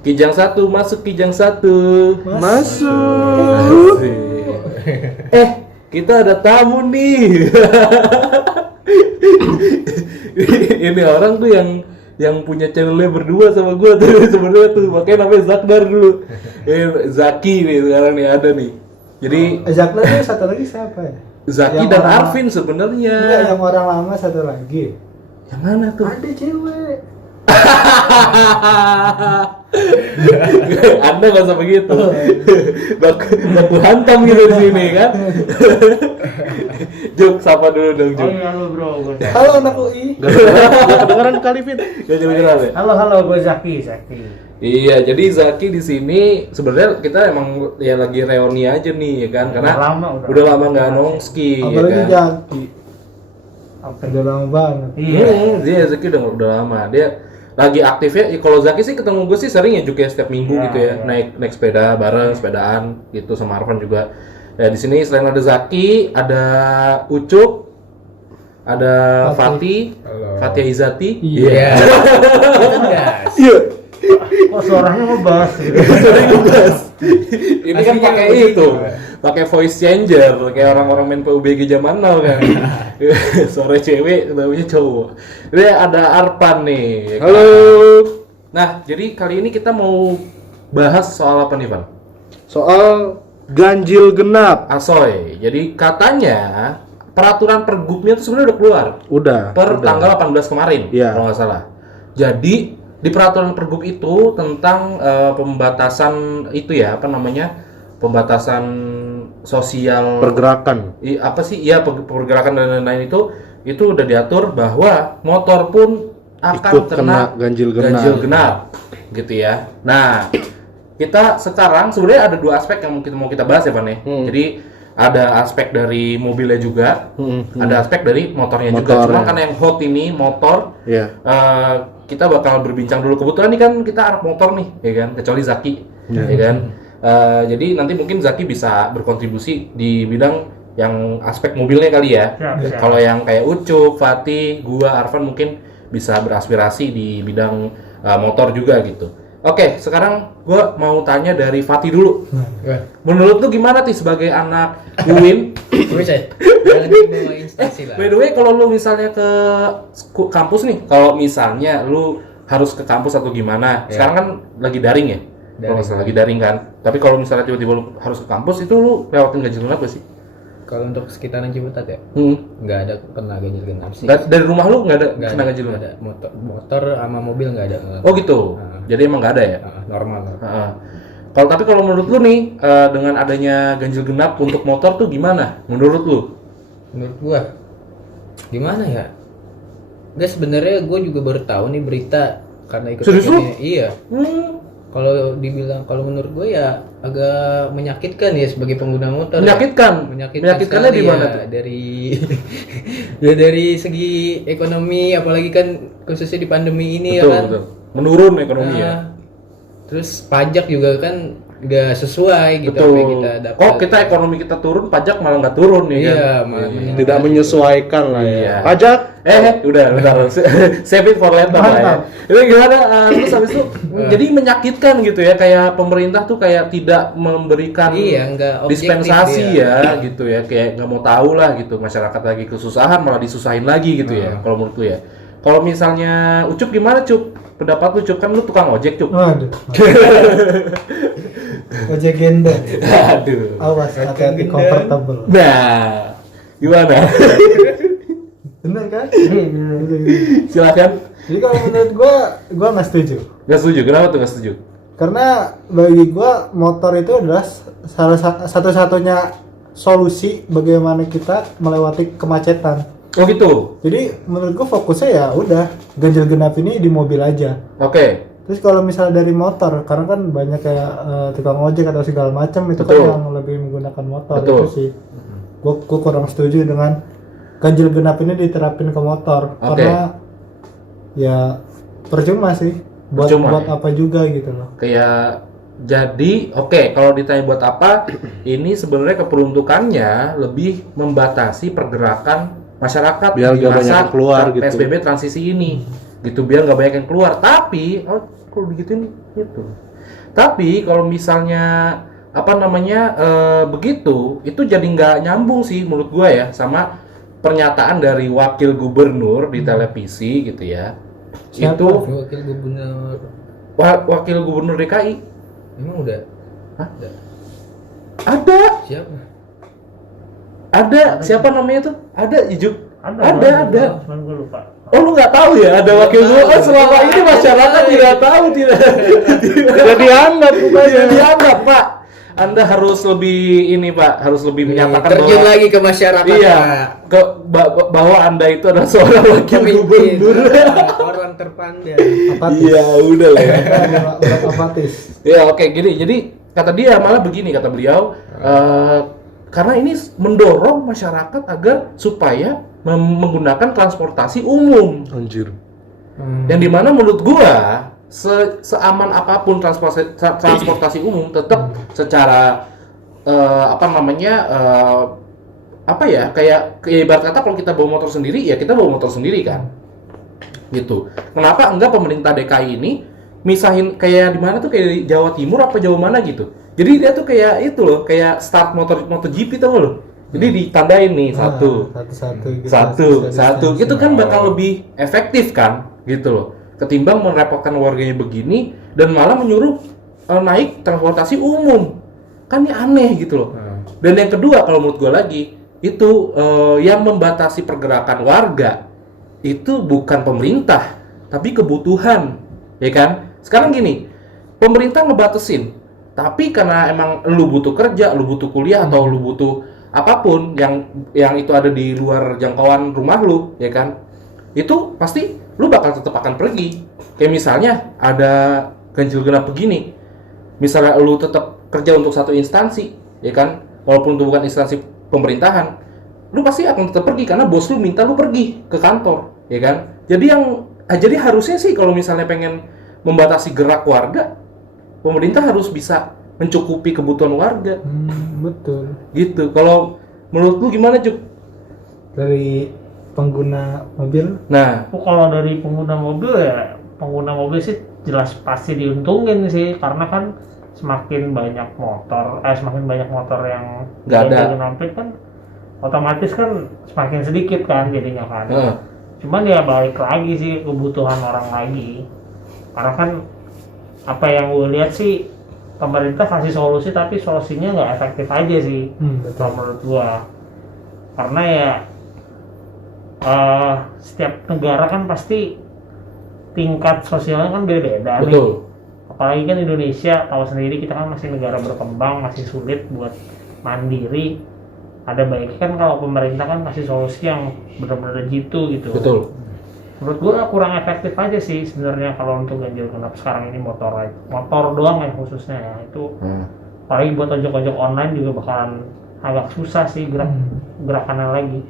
Kijang satu, masuk Kijang satu. Masuk. Asik. Kita ada tamu nih. Ini orang tuh yang punya channelnya berdua sama gua tuh sebenarnya tuh, makanya namanya Zakdar dulu. Zaki nih sekarang nih ada nih. Jadi Zakdar itu satu lagi siapa ya? Zaki Yang dan orang- Arvin sebenarnya. Enggak, yang orang lama satu lagi. Yang mana tuh? Ada cewek. Anda nggak usah begitu. Baku hantam gitu di sini kan. Juk, sapa dulu dong Juk. Halo bro, Halo anak UI. Gak kedengeran kali, Fit. Gak kedengeran ya? halo, gue Zaki. Iya, jadi Zaki di sini sebenarnya kita emang ya lagi reuni aja nih ya kan, karena udah lama nggak nongski ya Apalagi kan. Jaki. Udah lama banget. Iya. Dia Zaki udah lama. Dia lagi aktifnya. Kalau Zaki sih ketemu gue sih sering ya juga setiap minggu Ya, gitu ya, ya. naik sepeda bareng, sepedaan gitu sama Arfan juga. Ya di sini selain ada Zaki, ada Ucup, ada Fatih. Fatia Izati. Iya. Gas. Iya. Kok suaranya ngebas gitu. Sering ngebahas. Ini kan Aslinya pakai begitu. itu, pakai voice changer, kayak orang-orang main PUBG zaman now kan. Suara cewek, namanya cowok. Ini ada Arpan nih. ya kan? Halo. Nah, jadi kali ini kita mau bahas soal apa nih, Pan? Soal ganjil genap. Asoy. Jadi katanya peraturan pergubnya itu sebenarnya udah keluar Udah. tanggal 18 kemarin, Iya. kalau nggak salah. Jadi di peraturan pergub itu tentang pembatasan itu ya, apa namanya, pembatasan sosial Pergerakan. apa sih? Iya, pergerakan dan lain-lain itu udah diatur bahwa motor pun akan Ikut kena ganjil genap. gitu ya. Nah, kita sekarang sebenarnya ada dua aspek yang mau kita bahas ya, Pak nih. Jadi ada aspek dari mobilnya juga, ada aspek dari motornya juga. Cuma Motornya. karena yang hot ini motor, Iya. kita bakal berbincang dulu. Kebetulan nih kan kita anak motor nih, ya kan? Kecuali Zaki, ya kan? Jadi nanti mungkin Zaki bisa berkontribusi di bidang yang aspek mobilnya kali ya. Siap. Kalau yang kayak Ucup, Fatih, gua, Arfan mungkin bisa beraspirasi di bidang motor juga gitu. Oke, sekarang gua mau tanya dari Fatih dulu. Menurut lu gimana sih sebagai anak UIN? Bisa. Jangan dibawa instansi lah. By the way, kalau lu misalnya ke kampus nih, kalau misalnya lu harus ke kampus atau gimana, Ya. sekarang kan lagi daring ya? Kalau nggak salah lagi daring kan. Tapi kalau misalnya tiba-tiba lu harus ke kampus, itu lu lewatin ganjil genap gak sih? Kalau untuk sekitaran Ciputat ya, nggak ada kena ganjil genap sih. Dari rumah lu nggak ada Nggak kena ganjil nggak genap? ada. Motor sama mobil nggak ada. Oh gitu. Jadi emang nggak ada ya? Normal. Heeh. Kalau menurut lu nih, dengan adanya ganjil genap untuk motor tuh gimana? Menurut lu? Menurut gua, gimana ya? Guys, sebenarnya gua juga baru tahu nih berita karena ikut Serius lu? ini. Iya. Kalau dibilang, kalau menurut gue ya agak menyakitkan ya sebagai pengguna motor. Menyakitkan. Ya. Menyakitkannya di sekali mana ya, tuh? Dari ya dari segi ekonomi, apalagi kan khususnya di pandemi ini Betul, ya kan. betul. Menurun ekonomi ya. Nah, terus pajak juga kan nggak sesuai gitu apa yang Betul. kita dapat. Kok kita ekonomi kita turun, pajak malah nggak turun ya kan? Iya, malah meningkat. Tidak menyesuaikan lah ya. Iya. Pajak. Udah, bentar. Save it for later lah ya. Itu gimana? Terus habis itu jadi menyakitkan gitu ya, kayak pemerintah tuh kayak tidak memberikan Iya, nggak objektif dispensasi dia. ya gitu ya, kayak nggak mau tahu lah gitu, masyarakat lagi kesusahan malah disusahin lagi gitu ya, kalau menurut lu ya. Kalau misalnya Ucup gimana Cup? Pendapat lu Cup, kan lu tukang ojek Cup. Waduh. Ojek genda. Aduh. Awas, hati-hati comfortable. Nah, gimana? Bener kan? Silakan. Jadi kalau menurut gua nggak setuju. Gak setuju. Kenapa tuh gak setuju? Karena bagi gua motor itu adalah satu-satunya solusi bagaimana kita melewati kemacetan. Oh gitu. Jadi menurut gua fokusnya ya udah ganjil genap ini di mobil aja. Oke. Terus kalau misalnya dari motor, karena kan banyak kayak tukang ojek atau segala macam itu Betul. kan yang lebih menggunakan motor. Betul. Itu sih. Gua kurang setuju dengan ganjil genap ini diterapin ke motor. Oke. Karena ya percuma sih. Buat Percuma, buat ya? apa juga gitu loh. Kayak jadi oke, kalau ditanya buat apa, ini sebenarnya keperuntukannya lebih membatasi pergerakan masyarakat Biar di nggak banyak masa yang keluar gitu. PSBB transisi ini. Gitu, biar nggak banyak yang keluar. Tapi kalau digituin gitu. Tapi kalau misalnya begitu, itu jadi nggak nyambung sih menurut gua ya sama pernyataan dari wakil gubernur di televisi gitu ya. Siapa? Itu Wakil gubernur. wakil gubernur DKI. Emang udah? Hah? Udah. Ada. Siapa? Ada. Siapa namanya tuh? Ada Ijuk. Ada. Cuman gue lupa. Oh lu nggak tahu ya ada wakil gubernur? Kan selama ini masyarakat tidak tahu tidak. Tidak dianggap Tidak dianggap Pak. Anda harus lebih ini Pak, harus lebih menyatakan Terjun bahwa lagi ke masyarakat. iya, Pak. bahwa Anda itu adalah seorang wakil Pemimpin, gubernur. orang terpandang. Apatis. Iya, udah lah ya. Udah apatis. Ya oke gini, jadi kata dia malah begini kata beliau, karena ini mendorong masyarakat agar supaya menggunakan transportasi umum. Anjir. Yang dimana menurut gua seaman apapun transportasi umum tetap secara kayak ibarat kata kalau kita bawa motor sendiri ya kita bawa motor sendiri kan gitu. Kenapa enggak pemerintah DKI ini misahin kayak di mana tuh kayak di Jawa Timur apa Jawa mana gitu. Jadi dia tuh kayak itu loh, kayak start MotoGP tau loh. Jadi ditandain nih satu satu itu kan bakal lebih efektif kan gitu loh. Ketimbang merepotkan warganya begini dan malah menyuruh naik transportasi umum. Kan ini aneh gitu loh. Dan yang kedua kalau menurut gue lagi itu yang membatasi pergerakan warga itu bukan pemerintah tapi kebutuhan, ya kan? Sekarang gini, pemerintah ngebatasin, tapi karena emang lu butuh kerja, lu butuh kuliah atau lu butuh apapun yang itu ada di luar jangkauan rumah lu, ya kan? Itu pasti lu bakal tetap akan pergi. Kayak misalnya ada ganjil genap begini, misalnya lu tetap kerja untuk satu instansi, ya kan, walaupun itu bukan instansi pemerintahan, lu pasti akan tetap pergi karena bos lu minta lu pergi ke kantor, ya kan. Jadi harusnya sih kalau misalnya pengen membatasi gerak warga, pemerintah harus bisa mencukupi kebutuhan warga. Betul. Gitu. Kalau menurut lu gimana, Cuk? Dari pengguna mobil. Nah, Kalau dari pengguna mobil sih jelas pasti diuntungin sih karena kan semakin banyak motor yang Nggak ada. nampil kan otomatis kan semakin sedikit kan jadinya kan. Cuman ya balik lagi sih kebutuhan orang lagi karena kan apa yang gue lihat sih pemerintah kasih solusi tapi solusinya nggak efektif aja sih kalau menurut gua karena ya setiap negara kan pasti tingkat sosialnya kan beda-beda nih. Apalagi kan Indonesia tahu sendiri kita kan masih negara berkembang, masih sulit buat mandiri. Ada baiknya kan kalau pemerintah kan kasih solusi yang benar-benar gitu. betul. Menurut gua kurang efektif aja sih sebenarnya kalau untuk ganjil genap sekarang ini motor doang ya khususnya ya itu. Apalagi buat ojek-ojek online juga bakalan agak susah sih gerakannya lagi.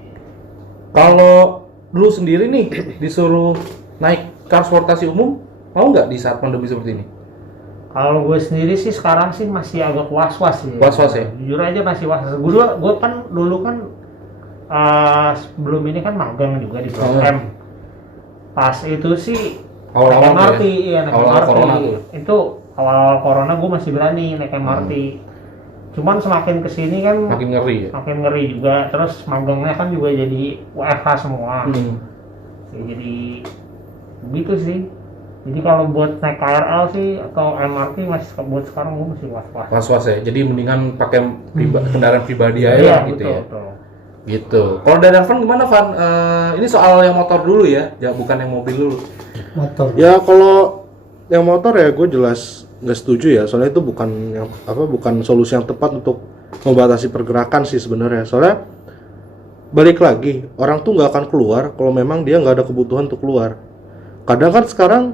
Kalau lu sendiri nih disuruh naik transportasi umum, mau nggak di saat pandemi seperti ini? Kalau gue sendiri sih sekarang sih masih agak was-was sih. Was-was ya? Jujur aja masih was-was. Gue kan dulu kan sebelum ini kan magang juga di Blok M. Pas itu sih Awal-awal MRT, tuh iya naik Awal-awal MRT. corona tuh. Itu awal-awal corona gue masih berani naik MRT. Cuman semakin kesini kan Makin ngeri ya? makin ngeri juga. Terus magangnya kan juga jadi WFH semua. Ya, jadi begitu sih. Jadi kalau buat naik KRL sih atau MRT masih buat sekarang gue masih was-was. Was-was ya, jadi mendingan pakai kendaraan pribadi aja Iya, gitu betul, ya. betul. Gitu. Kalau dari Van gimana Van? Ini soal yang motor dulu ya bukan yang mobil dulu. Motor. Ya kalau yang motor ya gue jelas nggak setuju ya, soalnya itu bukan solusi yang tepat untuk membatasi pergerakan sih sebenarnya. Soalnya balik lagi, orang tuh nggak akan keluar kalau memang dia nggak ada kebutuhan untuk keluar. Kadang kan sekarang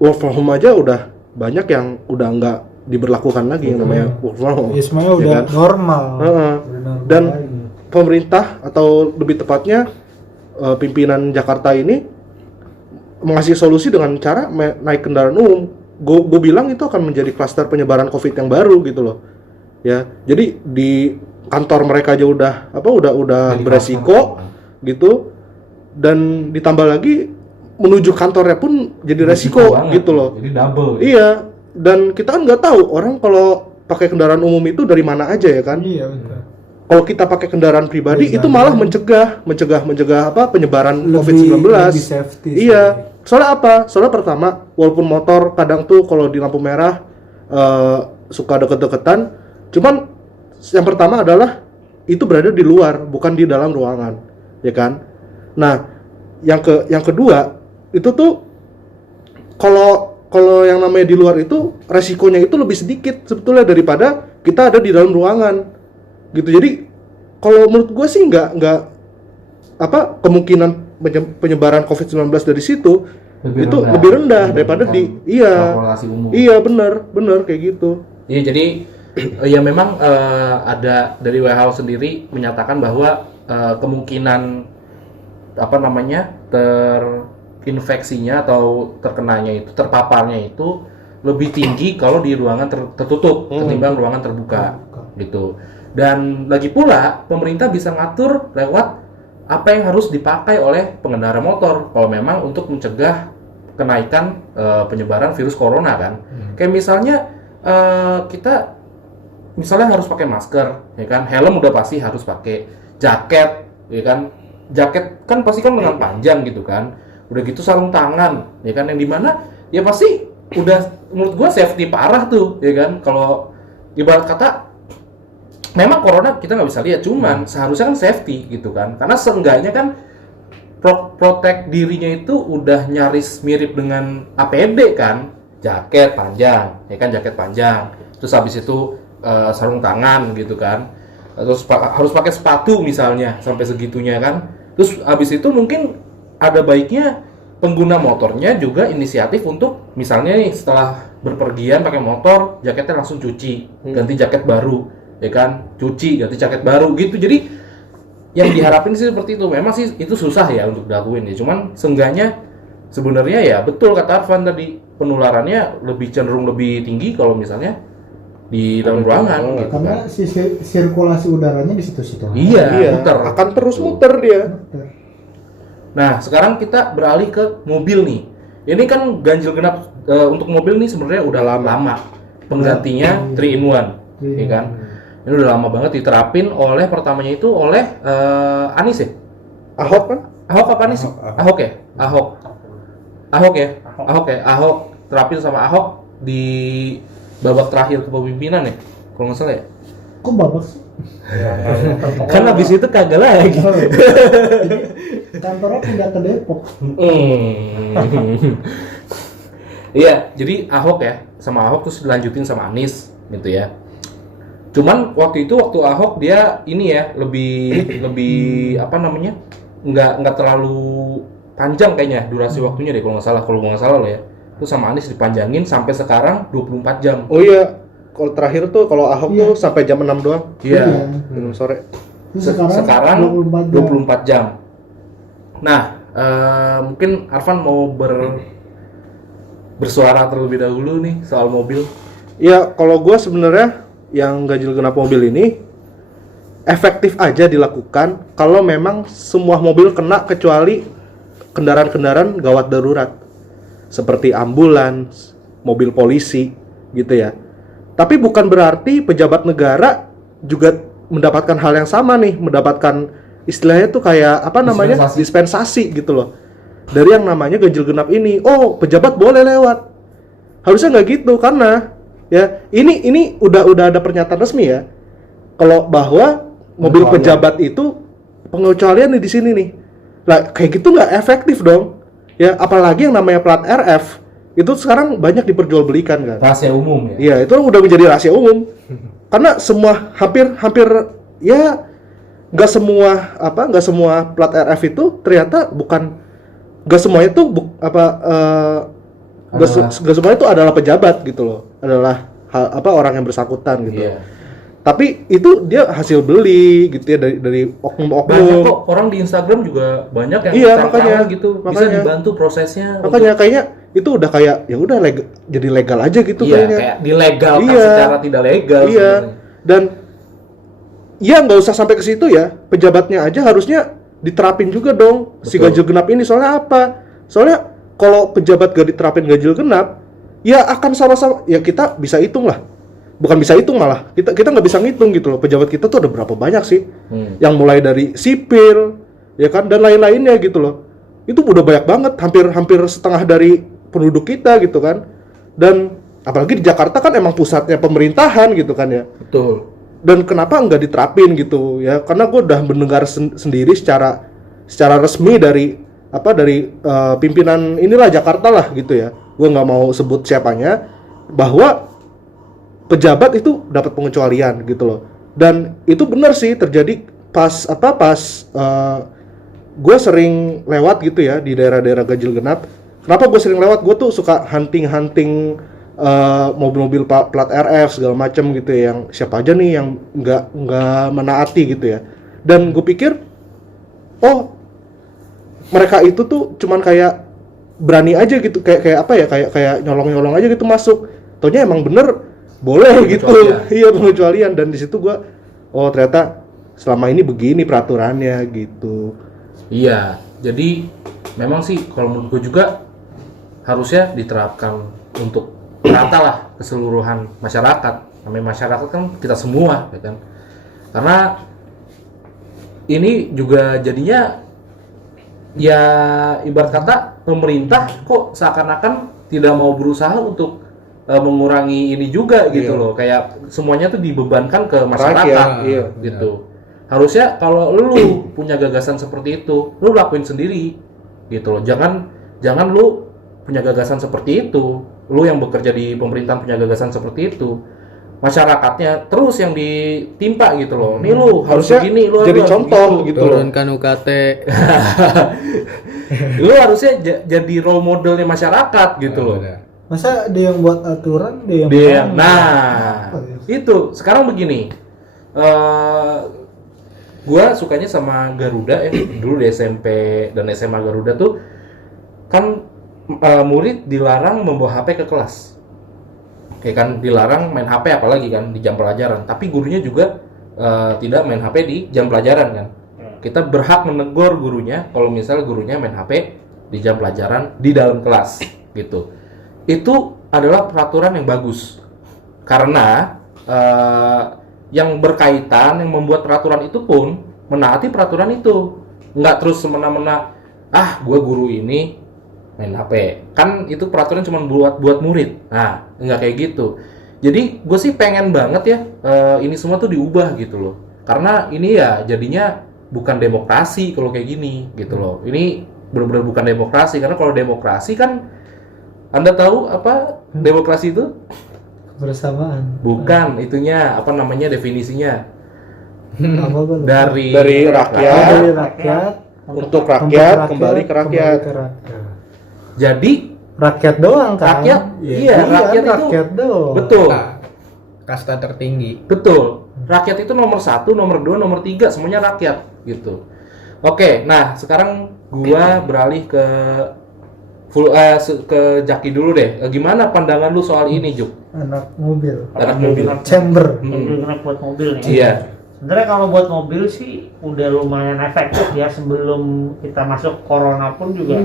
work from home aja udah banyak yang udah nggak diberlakukan lagi yang namanya work from home. Ya semuanya ya udah kan? normal. Heeh. Udah normal Dan lagi. pemerintah atau lebih tepatnya pimpinan Jakarta ini mengasih solusi dengan cara naik kendaraan umum. Gue bilang itu akan menjadi klaster penyebaran COVID yang baru gitu loh. Ya, jadi di kantor mereka aja udah Jadi beresiko gitu, dan ditambah lagi menuju kantornya pun jadi resiko banget, gitu loh. Jadi double. Iya, dan kita kan nggak tahu orang kalau pakai kendaraan umum itu dari mana aja ya kan. Iya betul. Kalau kita pakai kendaraan pribadi Pribadi. itu malah mencegah apa penyebaran Lebih COVID-19. safety sih. Iya. Soalnya apa? Soalnya pertama, walaupun motor kadang tuh kalau di lampu merah suka deket-deketan, cuman yang pertama adalah itu berada di luar, bukan di dalam ruangan, ya kan? Nah, yang kedua itu tuh kalau yang namanya di luar itu resikonya itu lebih sedikit sebetulnya daripada kita ada di dalam ruangan gitu. Jadi kalau menurut gue sih nggak apa kemungkinan penyebaran COVID-19 dari situ lebih rendah daripada di transportasi umum. iya benar kayak gitu. Iya, jadi ya memang ada dari WHO sendiri menyatakan bahwa kemungkinan apa namanya terinfeksinya atau terpaparnya itu lebih tinggi kalau di ruangan tertutup ketimbang ruangan terbuka gitu. Dan lagi pula pemerintah bisa ngatur lewat apa yang harus dipakai oleh pengendara motor kalau memang untuk mencegah kenaikan penyebaran virus corona kan. Kayak misalnya kita misalnya harus pakai masker, ya kan? Helm udah pasti harus pakai, jaket, ya kan? Jaket kan pasti kan lengan panjang gitu kan. Udah gitu sarung tangan, ya kan? Yang dimana ya pasti udah menurut gua safety parah tuh, ya kan? Kalau ibarat kata memang corona kita nggak bisa lihat, cuman seharusnya kan safety gitu kan? Karena seenggaknya kan protect dirinya itu udah nyaris mirip dengan APD kan? Jaket panjang, ya kan? Jaket panjang. Terus habis itu sarung tangan gitu kan, terus harus pakai sepatu misalnya sampai segitunya kan. Terus habis itu mungkin ada baiknya pengguna motornya juga inisiatif untuk misalnya nih setelah berpergian pakai motor jaketnya langsung cuci, ganti jaket baru, ya kan, cuci ganti jaket baru gitu. Jadi yang diharapin sih seperti itu. Memang sih itu susah ya untuk dilakuin ya, cuman seenggaknya sebenarnya ya betul kata Arfan tadi, penularannya lebih cenderung lebih tinggi kalau misalnya di dalam ruangan gitu Karena kan. si sirkulasi udaranya di situ-situ. Iya, muter. akan terus muter dia. Nah, sekarang kita beralih ke mobil nih. Ini kan ganjil genap untuk mobil nih sebenarnya udah lama. Penggantinya 3 in 1, ya kan? Ini udah lama banget diterapin oleh pertamanya itu oleh Anies ya? Ahok kan? Ahok apa Anies? Ahok ya? Ahok terapin sama Ahok di babak terakhir kepemimpinan ya? Kalau nggak salah ya? Kok babak sih? Kan habis itu kagak lagi. Kantornya pindah ke Depok. Iya, jadi Ahok ya, sama Ahok terus dilanjutin sama Anies gitu ya. Cuman waktu Ahok dia ini ya lebih apa namanya, nggak terlalu panjang kayaknya durasi waktunya deh kalau nggak salah loh ya. Terus sama Anies dipanjangin sampai sekarang 24 jam. Oh iya, kalau terakhir tuh kalau Ahok tuh sampai jam 6 doang. Iya. Jam sore. Sekarang 24 jam. Nah, mungkin Arfan mau bersuara terlebih dahulu nih soal mobil. Ya, kalau gue sebenarnya yang ganjil genap mobil ini efektif aja dilakukan kalau memang semua mobil kena kecuali kendaraan-kendaraan gawat darurat seperti ambulans, mobil polisi gitu ya. Tapi bukan berarti pejabat negara juga mendapatkan hal yang sama nih, mendapatkan istilahnya tuh kayak apa namanya? Dispensasi gitu loh. Dari yang namanya ganjil genap ini. Oh, pejabat boleh lewat. Harusnya nggak gitu karena ya ini udah ada pernyataan resmi ya. Kalau bahwa mobil pejabat itu pengecualian nih di sini nih. Lah kayak gitu nggak efektif dong. Ya apalagi yang namanya plat RF itu sekarang banyak diperjualbelikan kan. Rahasia umum ya. Iya, itu udah menjadi rahasia umum. Karena semua hampir ya nggak semua plat RF itu ternyata bukan, nggak semuanya itu nggak semuanya itu adalah pejabat gitu loh, adalah orang yang bersangkutan gitu. Iya. Tapi itu dia hasil beli gitu ya dari Banyak oknum-oknum. kok orang di Instagram juga banyak yang Iya, terang-terangan makanya. gitu, bisa Makanya. dibantu prosesnya. Makanya kayaknya itu udah kayak ya udah jadi legal aja gitu Iya, kayaknya. kayak dilegalkan Iya. secara tidak legal. Iya. sebenarnya. Dan ya nggak usah sampai ke situ ya. Pejabatnya aja harusnya diterapin juga dong si Betul. ganjil genap ini. Soalnya apa? Soalnya kalau pejabat gak diterapin ganjil genap, ya akan sama-sama, ya kita bisa hitung lah. Bukan bisa hitung malah, kita nggak bisa ngitung gitu loh. Pejabat kita tuh ada berapa banyak sih? Yang mulai dari sipil, ya kan, dan lain-lainnya gitu loh. Itu udah banyak banget, hampir setengah dari penduduk kita gitu kan. Dan apalagi di Jakarta kan emang pusatnya pemerintahan gitu kan ya. Betul. Dan kenapa nggak diterapin gitu ya? Karena gue udah mendengar sendiri secara resmi dari pimpinan inilah Jakarta lah gitu ya. Gue nggak mau sebut siapanya, bahwa pejabat itu dapat pengecualian gitu loh. Dan itu benar sih terjadi pas gue sering lewat gitu ya di daerah-daerah ganjil genap. Kenapa gue sering lewat? Gue tuh suka hunting mobil-mobil plat RF segala macam gitu ya, yang siapa aja nih yang nggak menaati gitu ya. Dan gue pikir, oh mereka itu tuh cuman kayak berani aja gitu, kayak nyolong aja gitu masuk. Taunya emang bener boleh gitu. Iya, pengecualian. Dan di situ gua, oh ternyata selama ini begini peraturannya gitu. Iya, jadi memang sih kalau menurut gue juga harusnya diterapkan untuk rata lah keseluruhan masyarakat. Namanya masyarakat kan kita semua, ya kan. Karena ini juga jadinya ya ibarat kata pemerintah kok seakan-akan tidak mau berusaha untuk mengurangi ini juga gitu loh. Kayak semuanya tuh dibebankan ke masyarakat gitu. Harusnya kalau lu punya gagasan seperti itu, lu lakuin sendiri gitu loh. Jangan lu punya gagasan seperti itu, lu yang bekerja di pemerintahan punya gagasan seperti itu, masyarakatnya terus yang ditimpa gitu loh. Nih lu harus begini, lu jadi harus contoh gitu loh. Turunkan UKT. Lu harusnya jadi role modelnya masyarakat gitu loh. Masa dia yang buat aturan, dia yang melanggar? Nah, itu sekarang begini. Gua sukanya sama Garuda ya. Dulu di SMP dan SMA Garuda tuh kan murid dilarang membawa HP ke kelas. Kayak kan dilarang main HP apalagi kan di jam pelajaran. Tapi gurunya juga tidak main HP di jam pelajaran kan. Kita berhak menegur gurunya kalau misalnya gurunya main HP di jam pelajaran di dalam kelas gitu. Itu adalah peraturan yang bagus karena yang berkaitan yang membuat peraturan itu pun menaati peraturan itu, nggak terus semena-mena gue guru ini main HP, kan itu peraturan cuma buat murid. Nah, nggak kayak gitu. Jadi gue sih pengen banget ya ini semua tuh diubah gitu loh, karena ini ya jadinya bukan demokrasi kalau kayak gini gitu loh. Ini benar-benar bukan demokrasi, karena kalau demokrasi kan Anda tahu apa demokrasi itu? Bersamaan. Bukan, itunya apa namanya definisinya? Apa gua lupa. Dari rakyat, Dari rakyat untuk rakyat, kembali ke rakyat. Jadi Rakyat doang kan? Rakyat, iya, rakyat itu rakyat doang. betul, Kasta tertinggi. betul. Rakyat itu nomor 1, nomor 2, nomor 3, semuanya rakyat gitu. Oke, nah sekarang gua beralih ke ke Jaki dulu deh. Gimana pandangan lu soal ini, Juk? Anak mobil. Anak mobil. Chamber. Mobil genap buat mobil nih. Iya. Sebenarnya kalau buat mobil sih udah lumayan efektif ya, sebelum kita masuk corona pun juga.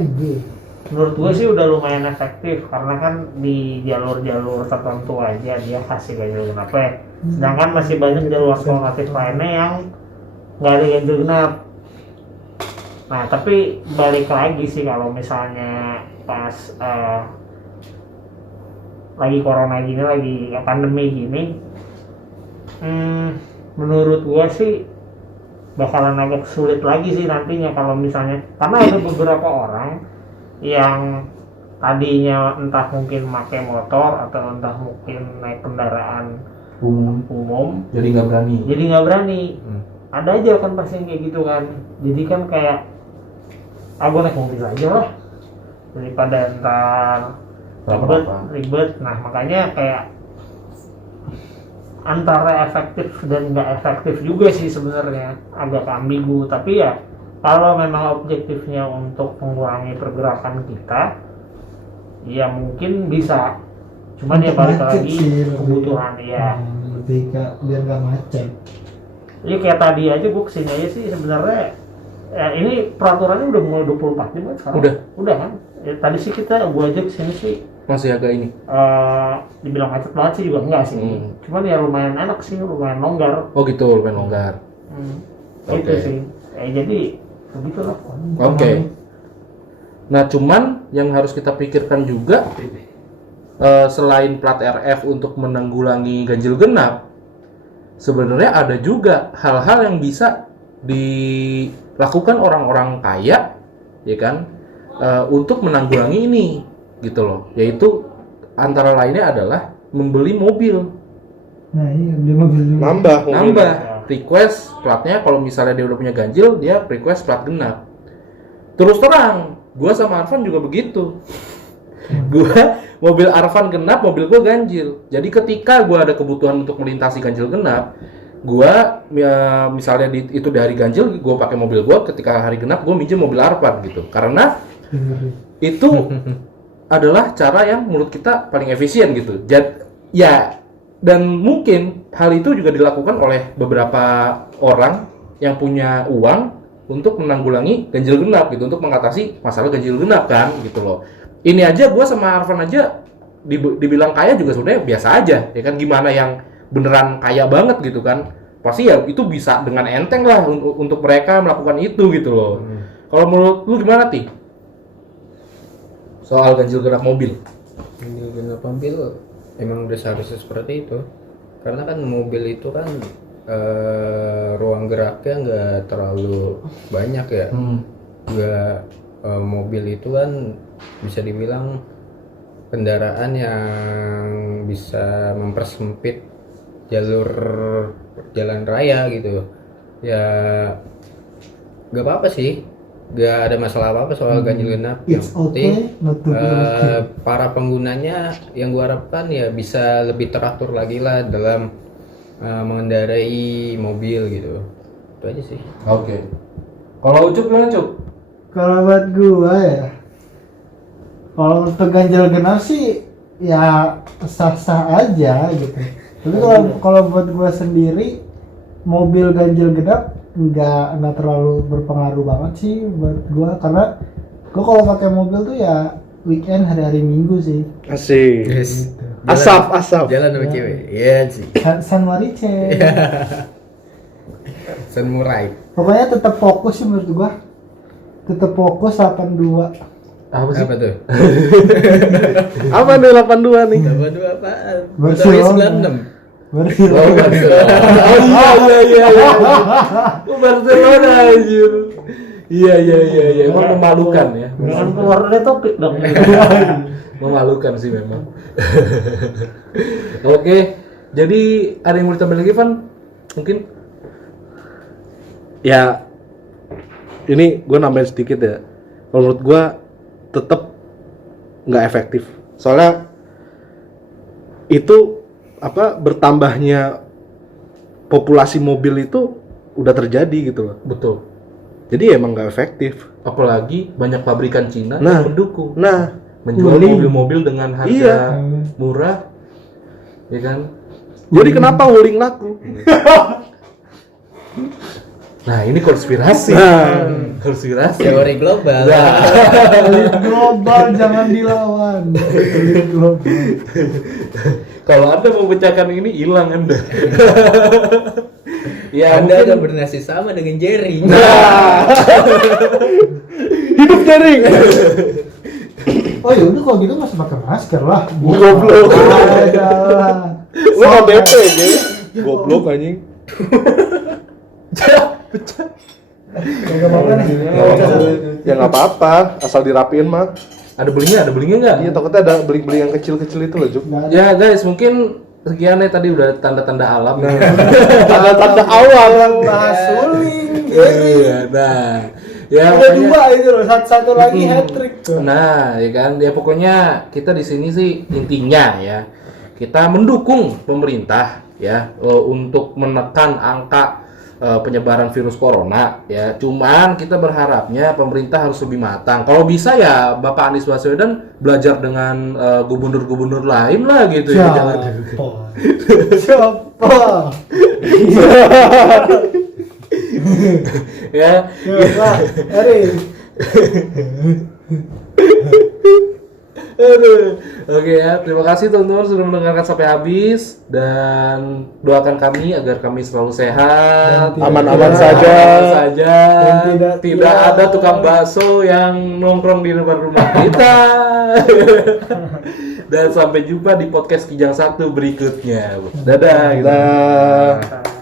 Menurut gue sih udah lumayan efektif karena kan di jalur-jalur tertentu aja dia kasih ganjil genap ya. Sedangkan masih banyak jalur alternatif lainnya yang nggak ada ganjil genap. Nah tapi balik lagi sih kalau misalnya pas lagi corona gini, lagi pandemi gini, menurut gua sih bakalan agak sulit lagi sih nantinya kalau misalnya, karena ada beberapa orang yang tadinya entah mungkin pakai motor atau entah mungkin naik kendaraan umum Jadi nggak berani. Ada aja kan pasti yang kayak gitu kan, jadi kan kayak gue naik mobil aja lah daripada ntar ribet. Nah makanya kayak antara efektif dan nggak efektif juga sih sebenarnya, agak ambigu. Tapi ya kalau memang objektifnya untuk mengurangi pergerakan kita, ya mungkin bisa. Cuman ya balik lagi kebutuhan ya. Lebih ke biar nggak macet. Iya kayak tadi aja gue kesini aja sih sebenarnya. Ya, ini peraturannya udah mulai 24 jam kan sekarang? Udah kan? tadi sih gua aja kesini sih Masih agak ini. dibilang macet banget sih juga enggak sih. Cuman ya lumayan enak sih, lumayan longgar. Oh gitu, lumayan longgar. Itu Oke. sih. Jadi begitulah. Oke. Nah, cuman yang harus kita pikirkan juga selain plat RF untuk menanggulangi ganjil genap, sebenarnya ada juga hal-hal yang bisa dilakukan orang-orang kaya, ya kan, untuk menanggulangi ini, gitu loh. Yaitu antara lainnya adalah membeli mobil. Nah iya, beli mobil juga. Nambah. Request platnya, kalau misalnya dia udah punya ganjil, dia request plat genap. Terus terang, gua sama Arfan juga begitu. Gua mobil Arfan genap, mobil gua ganjil. Jadi ketika gua ada kebutuhan untuk melintasi ganjil genap, gua ya, misalnya itu di hari ganjil, gua pakai mobil gua. Ketika hari genap, gua minjem mobil Arfan gitu. Karena itu adalah cara yang menurut kita paling efisien gitu. Ya, dan mungkin hal itu juga dilakukan oleh beberapa orang yang punya uang untuk menanggulangi ganjil genap gitu, untuk mengatasi masalah ganjil genap kan gitu loh. Ini aja gua sama Arfan aja dibilang kaya juga sebenarnya biasa aja ya kan, gimana yang beneran kaya banget gitu kan. Pasti ya itu bisa dengan enteng lah untuk mereka melakukan itu gitu loh. Kalau menurut lu gimana, Ti? Soal ganjil genap mobil. Ganjil genap mobil emang udah seharusnya seperti itu, karena kan mobil itu kan ruang geraknya nggak terlalu banyak ya. Mobil itu kan bisa dibilang kendaraan yang bisa mempersempit jalur jalan raya gitu ya. Gak apa-apa sih, gak ada masalah apa-apa soal ganjil genap. It's okay, not to be okay. Para penggunanya yang gua harapkan ya bisa lebih teratur lagi lah dalam mengendarai mobil gitu. Itu aja sih. Oke. Kalau Ucup gimana, Cup? Kalau buat gua ya, kalau untuk ganjil genap sih ya sah-sah aja gitu. Tapi kalau buat gua sendiri, mobil ganjil genap nggak terlalu berpengaruh banget sih buat gua, karena gua kalau pakai mobil tuh ya weekend, hari-hari Minggu sih. Asik. Yes. Asap. Jalan sama cewek. Iya sih. San Marice. Samurai. Pokoknya tetap fokus sih menurut gua. Tetap fokus 82. Apa sih? Apa tuh? Apa nih 82 nih? Apa tuh apaan? Barcelona. 96. Oh, Barcelona. Iya. Oh, Barcelona anjir. Iya. Emang memalukan ya. Jangan keluar dari topik dong. Memalukan sih memang. Oke. Jadi ada yang mau ditambah lagi, Van? Mungkin? Ya, ini gue nambahin sedikit ya. Kalau menurut gue tetap nggak efektif. Soalnya itu bertambahnya populasi mobil itu udah terjadi gitu loh. Betul. Jadi emang nggak efektif. Apalagi banyak pabrikan Cina Nah. yang mendukung. Nah, Menjual Wuling. mobil-mobil dengan harga Iya. murah. Ya kan? jadi kenapa Wuling laku? Nah, ini konspirasi. Konspirasi. Teori global. Nah. Elit global jangan dilawan. Elit global. Kalau Anda mau pecahkan ini, hilang Anda. Ya, Anda mungkin- akan bernasib sama dengan Jerry. Hidup jaring. Oh ya udah kalau gitu nggak usah pakai masker lah. Goblok. Ada. Lu ODP aja. Goblok anjing. Gak apa-apa nih. Ya nggak apa-apa, asal dirapiin mah. Ada belinya nggak? Iya, takutnya ada beling-beling yang kecil-kecil itu loh, Juk. Ya guys, mungkin sekian ya tadi udah tanda-tanda alam. Tanda-tanda awal. Bahas suling. Iya, nah. Ya, Udah pokoknya- dua itu loh, satu lagi hat trick tuh. Nah, ya kan, ya pokoknya kita di sini sih intinya ya, kita mendukung pemerintah ya untuk menekan angka penyebaran virus corona ya. Cuman kita berharapnya pemerintah harus lebih matang. Kalau bisa ya Bapak Anies Baswedan belajar dengan gubernur-gubernur lain lah gitu ya. Jangan Siapa? ya. Siapa? Ari. Aduh. Oke ya, terima kasih teman-teman sudah mendengarkan sampai habis dan doakan kami agar kami selalu sehat, Aman-aman Tidak- saja. aman saja, Dan tidak ada tukang bakso yang nongkrong di depan rumah kita. Dan sampai jumpa di podcast Kijang 1 berikutnya. Dadah. Dah.